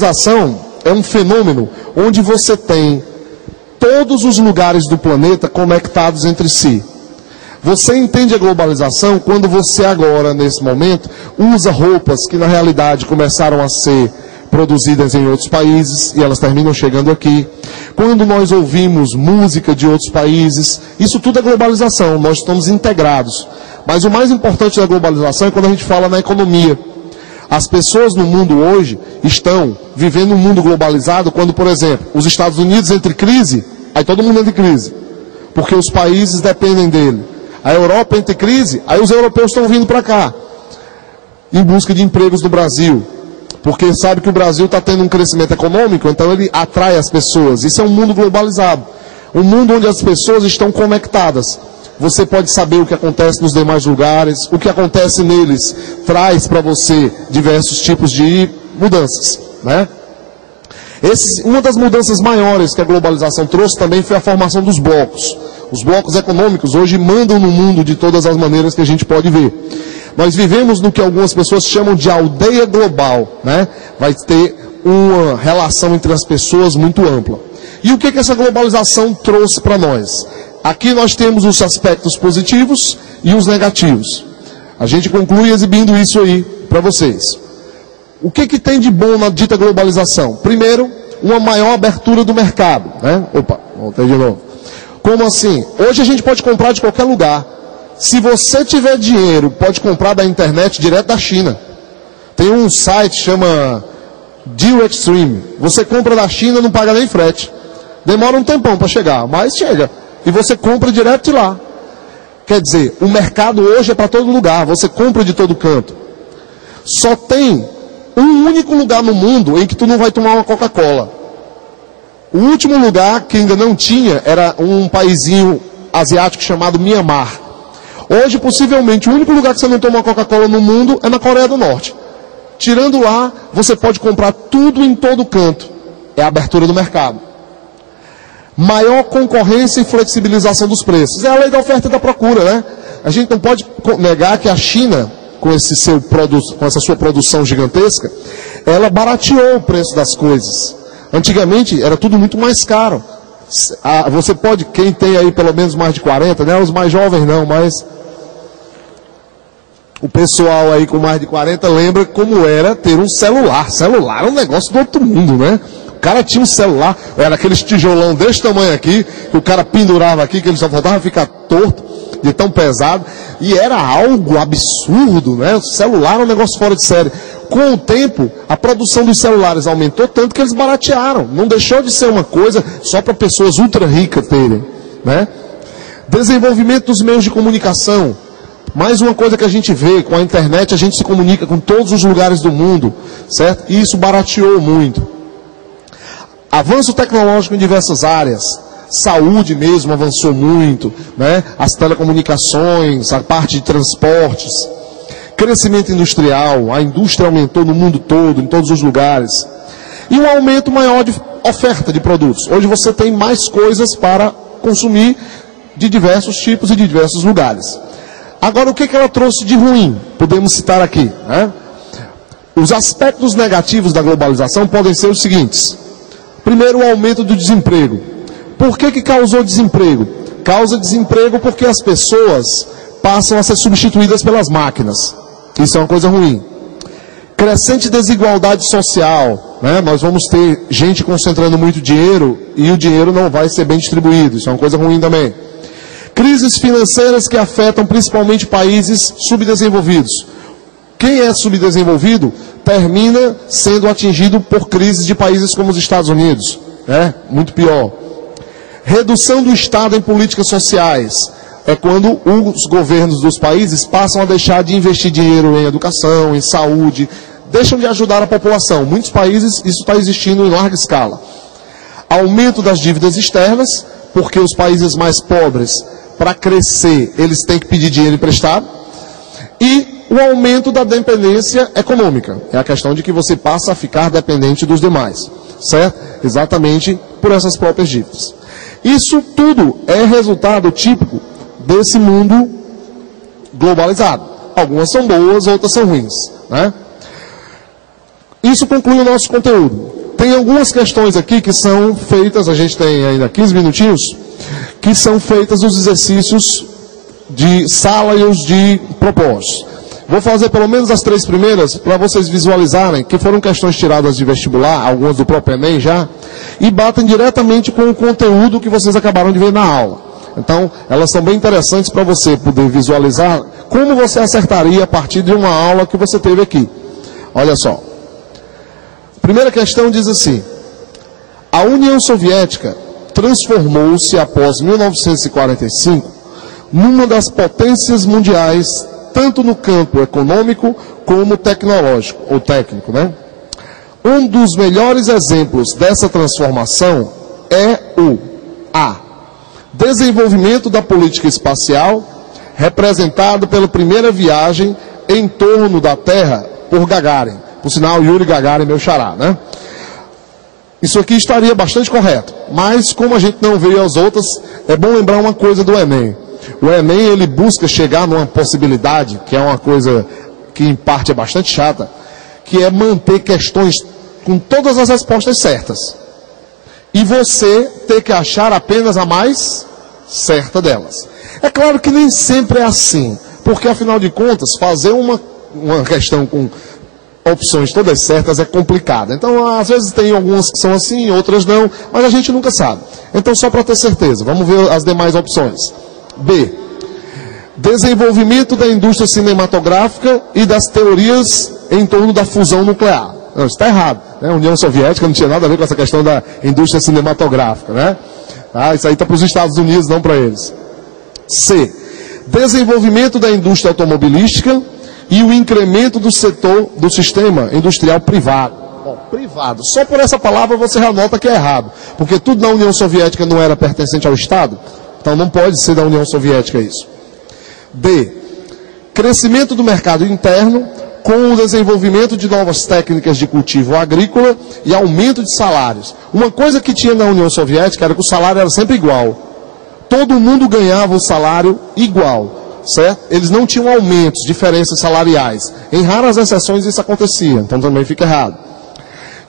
globalização é um fenômeno onde você tem todos os lugares do planeta conectados entre si. Você entende a globalização quando você agora, nesse momento, usa roupas que na realidade começaram a ser produzidas em outros países e elas terminam chegando aqui. Quando nós ouvimos música de outros países, isso tudo é globalização, nós estamos integrados. Mas o mais importante da globalização é quando a gente fala na economia. As pessoas no mundo hoje estão vivendo um mundo globalizado quando, por exemplo, os Estados Unidos entram em crise, aí todo mundo entra em crise, porque os países dependem dele. A Europa entra em crise, aí os europeus estão vindo para cá, em busca de empregos no Brasil, porque sabe que o Brasil está tendo um crescimento econômico, então ele atrai as pessoas. Isso é um mundo globalizado, um mundo onde as pessoas estão conectadas. Você pode saber o que acontece nos demais lugares, o que acontece neles traz para você diversos tipos de mudanças, né? Uma das mudanças maiores que a globalização trouxe também foi a formação dos blocos. Os blocos econômicos hoje mandam no mundo de todas as maneiras que a gente pode ver. Nós vivemos no que algumas pessoas chamam de aldeia global, né? Vai ter uma relação entre as pessoas muito ampla. E o que essa globalização trouxe para nós? Aqui nós temos os aspectos positivos e os negativos. A gente conclui exibindo isso aí para vocês. O que tem de bom na dita globalização? Primeiro, uma maior abertura do mercado, né? Opa, voltei de novo. Como assim? Hoje a gente pode comprar de qualquer lugar. Se você tiver dinheiro, pode comprar da internet direto da China. Tem um site que chama Deal Extreme. Você compra da China, não paga nem frete. Demora um tempão para chegar, mas chega. E você compra direto de lá. Quer dizer, o mercado hoje é para todo lugar. Você compra de todo canto. Só tem um único lugar no mundo em que tu não vai tomar uma Coca-Cola. O último lugar que ainda não tinha era um paizinho asiático chamado Mianmar. Hoje, possivelmente, o único lugar que você não toma uma Coca-Cola no mundo é na Coreia do Norte. Tirando lá, você pode comprar tudo em todo canto. É a abertura do mercado. Maior concorrência e flexibilização dos preços. É a lei da oferta e da procura, né? A gente não pode negar que a China, com essa sua produção gigantesca, ela barateou o preço das coisas. Antigamente era tudo muito mais caro. Você pode, quem tem aí pelo menos mais de 40, né? Os mais jovens não, mas o pessoal aí com mais de 40 lembra como era ter um celular. Celular é um negócio do outro mundo, né? O cara tinha um celular, era aqueles tijolão desse tamanho aqui, que o cara pendurava aqui, que ele só faltava ficar torto, de tão pesado, e era algo absurdo, né? O celular é um negócio fora de série. Com o tempo, a produção dos celulares aumentou tanto que eles baratearam. Não deixou de ser uma coisa só para pessoas ultra ricas terem, né? Desenvolvimento dos meios de comunicação. Mais uma coisa que a gente vê, com a internet a gente se comunica com todos os lugares do mundo, certo? E isso barateou muito. Avanço tecnológico em diversas áreas. Saúde mesmo avançou muito, né? As telecomunicações, a parte de transportes. Crescimento industrial, a indústria aumentou no mundo todo, em todos os lugares. E um aumento maior de oferta de produtos. Hoje você tem mais coisas para consumir de diversos tipos e de diversos lugares. Agora, o que ela trouxe de ruim? Podemos citar aqui, né? Os aspectos negativos da globalização podem ser os seguintes. Primeiro, o aumento do desemprego. Por que causou desemprego? Causa desemprego porque as pessoas passam a ser substituídas pelas máquinas. Isso é uma coisa ruim. Crescente desigualdade social, né? Nós vamos ter gente concentrando muito dinheiro e o dinheiro não vai ser bem distribuído. Isso é uma coisa ruim também. Crises financeiras que afetam principalmente países subdesenvolvidos. Quem é subdesenvolvido termina sendo atingido por crises de países como os Estados Unidos, né? Muito pior. Redução do Estado em políticas sociais. É quando os governos dos países passam a deixar de investir dinheiro em educação, em saúde, deixam de ajudar a população. Muitos países isso está existindo em larga escala. Aumento das dívidas externas, porque os países mais pobres, para crescer, eles têm que pedir dinheiro emprestado. E o aumento da dependência econômica. É a questão de que você passa a ficar dependente dos demais, certo? Exatamente por essas próprias dívidas. Isso tudo é resultado típico desse mundo globalizado. Algumas são boas, outras são ruins, né? Isso conclui o nosso conteúdo. Tem algumas questões aqui que são feitas, a gente tem ainda 15 minutinhos, que são feitas os exercícios de sala e os de propósitos. Vou fazer pelo menos as 3 primeiras para vocês visualizarem que foram questões tiradas de vestibular, algumas do próprio Enem já, e batem diretamente com o conteúdo que vocês acabaram de ver na aula. Então, elas são bem interessantes para você poder visualizar como você acertaria a partir de uma aula que você teve aqui. Olha só. Primeira questão diz assim: a União Soviética transformou-se após 1945 numa das potências mundiais, tanto no campo econômico como tecnológico, ou técnico, né? Um dos melhores exemplos dessa transformação é o A. Desenvolvimento da política espacial, representado pela primeira viagem em torno da Terra por Gagarin. Por sinal, Yuri Gagarin, meu xará, né? Isso aqui estaria bastante correto, mas como a gente não veio às outras, é bom lembrar uma coisa do Enem. O Enem, ele busca chegar numa possibilidade, que é uma coisa que em parte é bastante chata, que é manter questões com todas as respostas certas. E você ter que achar apenas a mais certa delas. É claro que nem sempre é assim, porque afinal de contas, fazer uma questão com opções todas certas é complicado. Então, às vezes tem algumas que são assim, outras não, mas a gente nunca sabe. Então, só para ter certeza, vamos ver as demais opções. B. Desenvolvimento da indústria cinematográfica e das teorias em torno da fusão nuclear. Não, isso está errado, né? A União Soviética não tinha nada a ver com essa questão da indústria cinematográfica, né? Isso aí está para os Estados Unidos, não para eles. C. Desenvolvimento da indústria automobilística e o incremento do setor do sistema industrial privado. Bom, privado. Só por essa palavra você já nota que é errado, porque tudo na União Soviética não era pertencente ao Estado, então não pode ser da União Soviética isso. D. Crescimento do mercado interno com o desenvolvimento de novas técnicas de cultivo agrícola e aumento de salários. Uma coisa que tinha na União Soviética era que o salário era sempre igual. Todo mundo ganhava o salário igual. Certo? Eles não tinham aumentos, diferenças salariais. Em raras exceções isso acontecia, então também fica errado.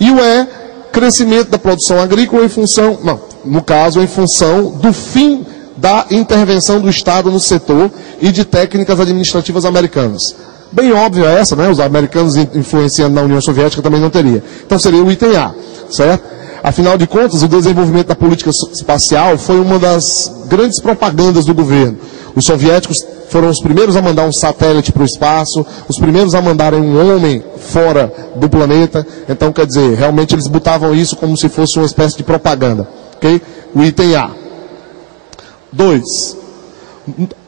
E o E, crescimento da produção agrícola em função, não, no caso, em função do fim da intervenção do Estado no setor e de técnicas administrativas americanas. Bem óbvio essa, né? Os americanos influenciando na União Soviética também não teria. Então seria o item A, certo? Afinal de contas, o desenvolvimento da política espacial foi uma das grandes propagandas do governo. Os soviéticos foram os primeiros a mandar um satélite para o espaço, os primeiros a mandarem um homem fora do planeta. Então, quer dizer, realmente eles botavam isso como se fosse uma espécie de propaganda. Okay? O item A. 2.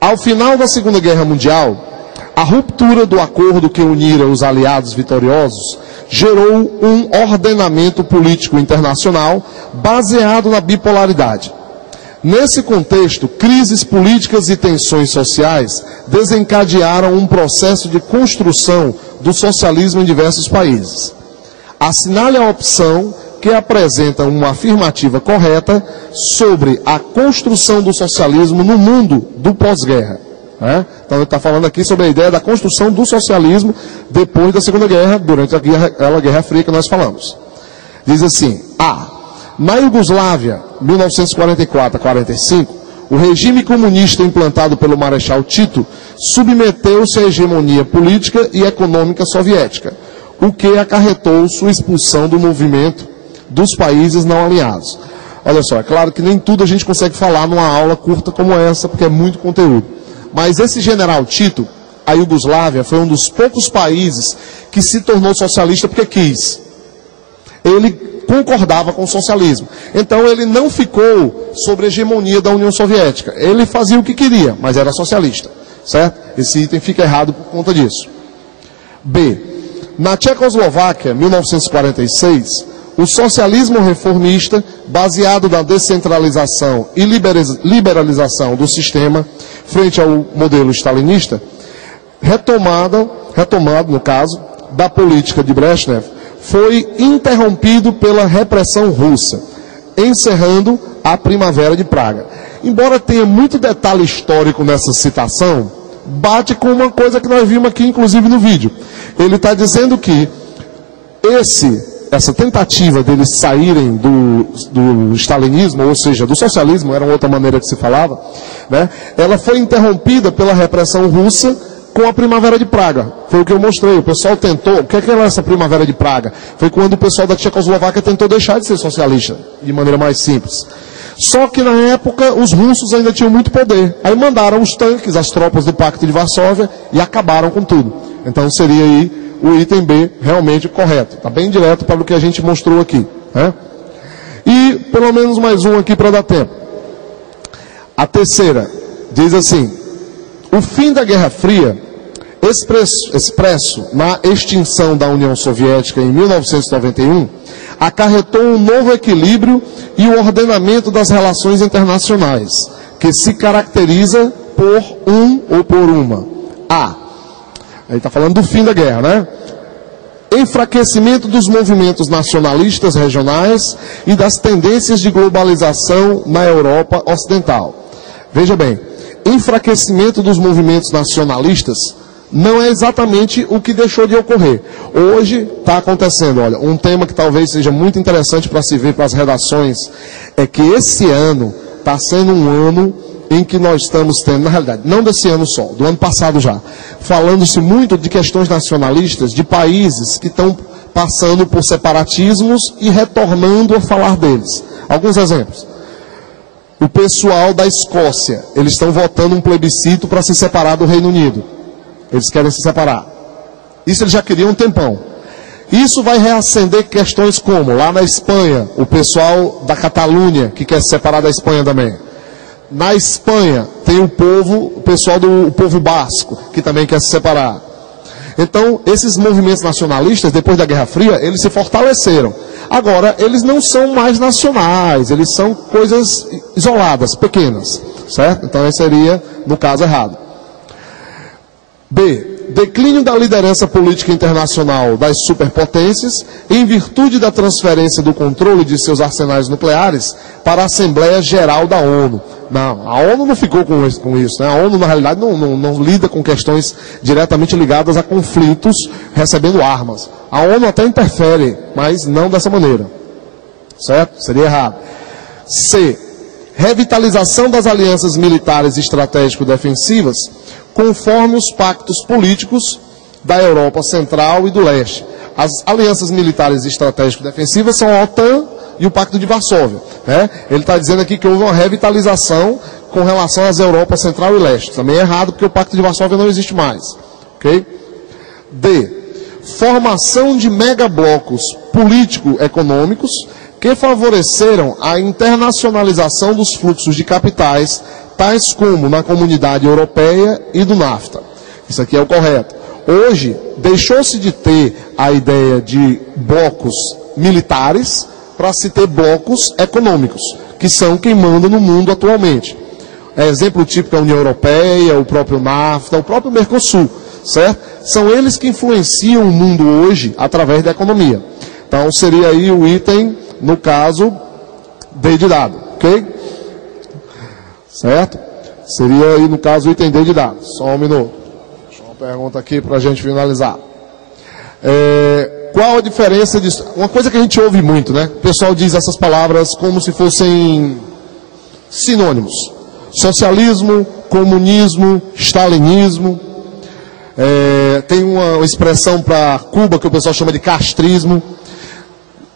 Ao final da Segunda Guerra Mundial, a ruptura do acordo que unira os aliados vitoriosos gerou um ordenamento político internacional baseado na bipolaridade. Nesse contexto, crises políticas e tensões sociais desencadearam um processo de construção do socialismo em diversos países. Assinale a opção que apresenta uma afirmativa correta sobre a construção do socialismo no mundo do pós-guerra. Então ele está falando aqui sobre a ideia da construção do socialismo depois da Segunda Guerra, durante aquela Guerra Fria que nós falamos. Diz assim: A. Na Iugoslávia, 1944 a 45, o regime comunista implantado pelo Marechal Tito submeteu-se à hegemonia política e econômica soviética, o que acarretou sua expulsão do movimento dos países não alinhados. Olha só, é claro que nem tudo a gente consegue falar numa aula curta como essa, porque é muito conteúdo. Mas esse general Tito, a Iugoslávia, foi um dos poucos países que se tornou socialista porque quis. Ele concordava com o socialismo. Então ele não ficou sob a hegemonia da União Soviética. Ele fazia o que queria, mas era socialista. Certo? Esse item fica errado por conta disso. B. Na Tchecoslováquia, 1946, o socialismo reformista, baseado na descentralização e liberalização do sistema, frente ao modelo stalinista, retomado, no caso, da política de Brezhnev, foi interrompido pela repressão russa, encerrando a Primavera de Praga. Embora tenha muito detalhe histórico nessa citação, bate com uma coisa que nós vimos aqui, inclusive no vídeo. Ele está dizendo que essa tentativa deles saírem do stalinismo, ou seja, do socialismo, era uma outra maneira que se falava, né? Ela foi interrompida pela repressão russa com a Primavera de Praga. Foi o que eu mostrei. O pessoal tentou. O que era essa Primavera de Praga? Foi quando o pessoal da Tchecoslováquia tentou deixar de ser socialista, de maneira mais simples. Só que na época os russos ainda tinham muito poder. Aí mandaram os tanques, as tropas do Pacto de Varsóvia e acabaram com tudo. Então seria aí o item B realmente correto. Está bem direto para o que a gente mostrou aqui, né? E pelo menos mais um aqui para dar tempo. A terceira diz assim: o fim da Guerra Fria, expresso na extinção da União Soviética em 1991, acarretou um novo equilíbrio e o ordenamento das relações internacionais, que se caracteriza por ou por uma. Aí está falando do fim da guerra, né? Enfraquecimento dos movimentos nacionalistas regionais e das tendências de globalização na Europa Ocidental. Veja bem, enfraquecimento dos movimentos nacionalistas não é exatamente o que deixou de ocorrer. Hoje está acontecendo, olha, um tema que talvez seja muito interessante para se ver para as redações, é que esse ano está sendo um ano em que nós estamos tendo, na realidade, não desse ano só, do ano passado já, falando-se muito de questões nacionalistas, de países que estão passando por separatismos e retornando a falar deles. Alguns exemplos. O pessoal da Escócia, eles estão votando um plebiscito para se separar do Reino Unido. Eles querem se separar. Isso eles já queriam um tempão. Isso vai reacender questões como, lá na Espanha, o pessoal da Catalunha, que quer se separar da Espanha também. Na Espanha, tem o pessoal do povo basco, que também quer se separar. Então, esses movimentos nacionalistas, depois da Guerra Fria, eles se fortaleceram. Agora, eles não são mais nacionais, eles são coisas isoladas, pequenas, certo? Então, esse seria, no caso, errado. B. Declínio da liderança política internacional das superpotências em virtude da transferência do controle de seus arsenais nucleares para a Assembleia Geral da ONU. Não, a ONU não ficou com isso, né? A ONU, na realidade, não lida com questões diretamente ligadas a conflitos recebendo armas. A ONU até interfere, mas não dessa maneira. Certo? Seria errado. C. Revitalização das alianças militares estratégico-defensivas conforme os pactos políticos da Europa Central e do Leste. As alianças militares estratégico-defensivas são a OTAN e o Pacto de Varsóvia, né? Ele está dizendo aqui que houve uma revitalização com relação às Europa Central e Leste. Também é errado, porque o Pacto de Varsóvia não existe mais. Okay? D. Formação de megablocos político-econômicos que favoreceram a internacionalização dos fluxos de capitais, tais como na Comunidade Europeia e do NAFTA. Isso aqui é o correto. Hoje, deixou-se de ter a ideia de blocos militares para se ter blocos econômicos, que são quem manda no mundo atualmente. Exemplo típico é a União Europeia, o próprio NAFTA, o próprio Mercosul, certo? São eles que influenciam o mundo hoje através da economia. Então, seria aí o item, no caso, D de dado, ok? Certo? Seria aí, no caso, o item D de dado. Só um minuto. Deixa uma pergunta aqui para a gente finalizar. Qual a diferença disso? Uma coisa que a gente ouve muito, né? O pessoal diz essas palavras como se fossem sinônimos. Socialismo, comunismo, stalinismo. Tem uma expressão para Cuba que o pessoal chama de castrismo.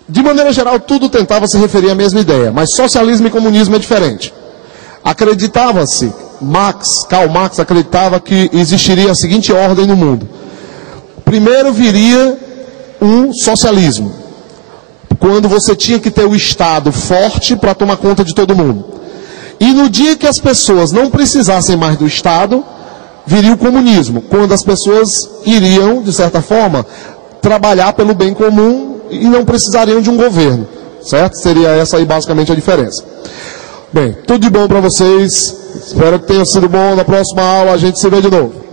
De maneira geral, tudo tentava se referir à mesma ideia, mas socialismo e comunismo é diferente. Acreditava-se, Karl Marx acreditava que existiria a seguinte ordem no mundo. Primeiro viria um socialismo, quando você tinha que ter o Estado forte para tomar conta de todo mundo. E no dia que as pessoas não precisassem mais do Estado, viria o comunismo, quando as pessoas iriam, de certa forma, trabalhar pelo bem comum e não precisariam de um governo, certo? Seria essa aí basicamente a diferença. Bem, tudo de bom para vocês, espero que tenha sido bom. Na próxima aula a gente se vê de novo.